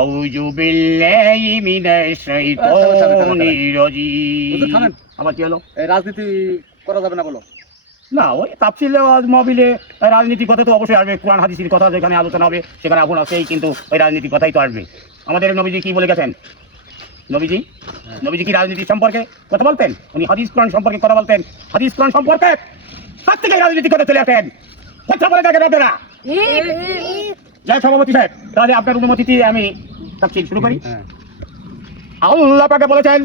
আউযু বিল্লাহি মিনাশ শাইতানির রাজিম। আবার কি হলো? রাজনীতি করা যাবে না বলো? না, ওই তাফসীরে মাহফিলে রাজনীতি কথা তো অবশ্যই আসবে, কোরআন হাদিসের কথা যেখানে আলোচনা হবে সেখানে আগুন আসেই, কিন্তু ওই রাজনীতি কথাই তো আসবে। আমাদের নবীজি কি বলে গেছেন? নবীজি কি রাজনীতি সম্পর্কে কথা বলতেন? উনি হাদিস কোরআন সম্পর্কে কথা বলতেন। হাদিস কোরআন সম্পর্কে তার থেকে রাজনীতি কথা চলে আসেন। কথা বলে দেখেন আপনারা। জয় সভাপতি সাহেব, তাহলে আপনার অনুমতিতে আমি তাফসীর শুরু করি। আল্লাহ পাক বলেছেন,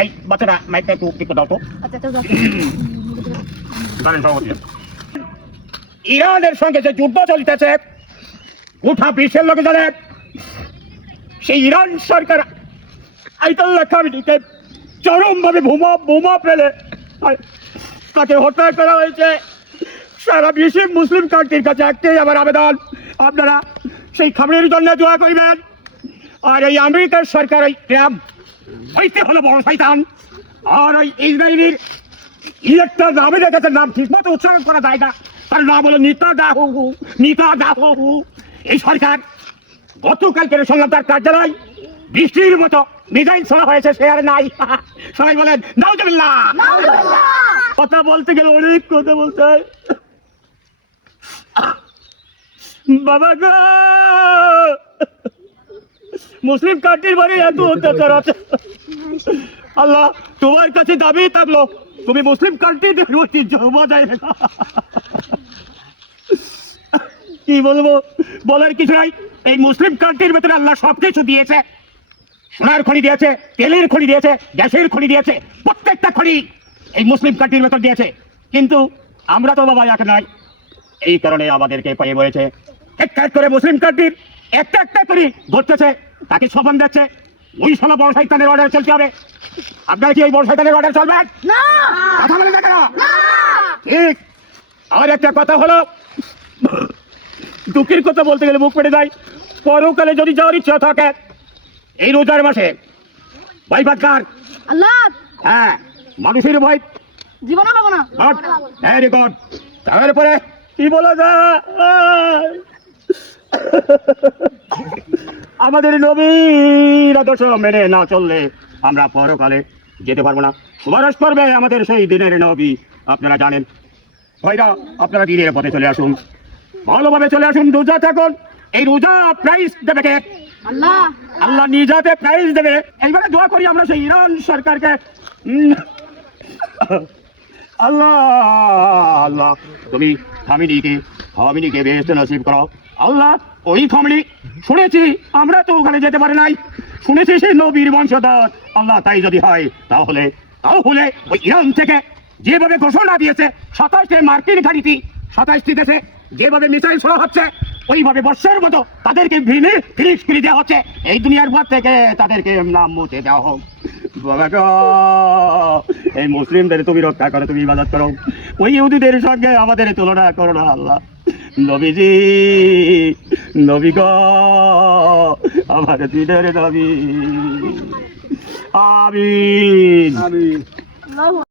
এই বাচ্চারা মাইকটা একটু দাও তো। ইরানের সঙ্গে যে যুদ্ধ চলতেছে গোটা বিশ্বের লোকে জানে, সেই ইরান সরকার আয়াতুল্লাহ খামেনিকে চরমভাবে বোমা ফেলে তাকে হত্যা করা হয়েছে। সারা বিশ্বের মুসলিম কান্ট্রির কাছে একটাই আমার আবেদন, আপনারা সেই খামেনির জন্য দোয়া করবেন। আর এই আমেরিকার সরকার ওই ট্রাম্প হইতে হলো বড় শয়তান। আর ওই ইসরায়েলের একটা নামে রেখেছে, নাম ঠিক মতো উচ্চারণ করা যায় না, তার নাম হলো নেতানিয়াহু। এই সরকার গতকালকে শুনলাম তার কার্যালয় বৃষ্টির মতো মিসাইল ছোড়া হয়েছে, সে আর নাই। সবাই বলেন নাউজুবিল্লাহ। কথা বলতে গেলে অনেক কথা বলতে হয়। বাবা গো, মুসলিম কান্ট্রির বাড়ি এত অত্যাচার আছে। আল্লাহ তোমার কাছে দাবি থাকলো, তুমি মুসলিম কান্ট্রিতে ঐতিহ্য বজায় রেখো। কি বলবো, বলার কিছু নাই। এই মুসলিম কান্ট্রির ভেতরে আল্লাহ সবকিছু দিয়েছে, সোনার খনি দিয়েছে, তেলের খনি দিয়েছে, গ্যাসের খনি দিয়েছে, প্রত্যেকটা খনি এই মুসলিম কান্ট্রির ভেতর দিয়েছে। কিন্তু আমরা তো বাবা এক নয়, এই কারণে আমাদেরকে পায়ে বলেছে এক এক করে মুসলিম কান্ট্রির একটা করে ঘটতেছে, তাকে সফল দিচ্ছে। ওই সব বড় শয়তানের অর্ডার চলতে হবে। আপনারা কি এই বড় শয়তানের অর্ডার চলবেন? না, কথা বলে দেখেন না। ঠিক। আর একটা কথা হলো, দুঃখের কথা বলতে গেলে মুখ পেটে যায়। পরকালে যদি যাওয়ার ইচ্ছা থাকে এই রোজার মাসে ভয় পাৎকার আল্লাহ, হ্যাঁ, মানুষের ভয় জীবনে পাবো না। হ্যাঁ রেকর্ড। তারপরে কি বলা যায়, আমাদের নবীর আদর্শ মেনে না চললে আমরা পরকালে যেতে পারবো না। সুপারিশ করবে আমাদের সেই দিনের নবী, আপনারা জানেন। ভাইরা, আপনারা দিনের পথে চলে আসুন, ভালোভাবে চলে আসুন, রোজা থাকুন। এই রোজা প্রাইজ দেবে কে? আল্লাহ। আল্লাহ নিজাতে প্রাইজ দেবে। এইবারে দোয়া করি আমরা সেই ইরান সরকারকে, আল্লাহ আল্লাহ তুমি খামেনিকে বেহেশত নসিব করো। আল্লাহ ওই খামেনি শুনেছি, আমরা তো ওখানে যেতে পারি নাই, শুনেছি সেই নবীর বংশধর। আল্লাহ তাই যদি হয় তাহলে ওই ইরান থেকে যেভাবে ঘোষণা দিয়েছে 27টি মার্কিন ঘাঁটি 27টি দেশে যেভাবে মিসাইল ছোড়া হচ্ছে, ওইভাবে বর্ষার মতো তাদেরকে ফিনিশ করে দেওয়া হচ্ছে। এই দুনিয়ার পর থেকে তাদেরকে নাম মুছে দেওয়া হোক। বাবা গো, এই মুসলিমদের তুমি রক্ষা করো, তুমি ইবাদত করো, ওই ইহুদিদের সঙ্গে আমাদের তুলনা করো না। আল্লাহ নবী গো, আমার দিনের নবী। আমিন।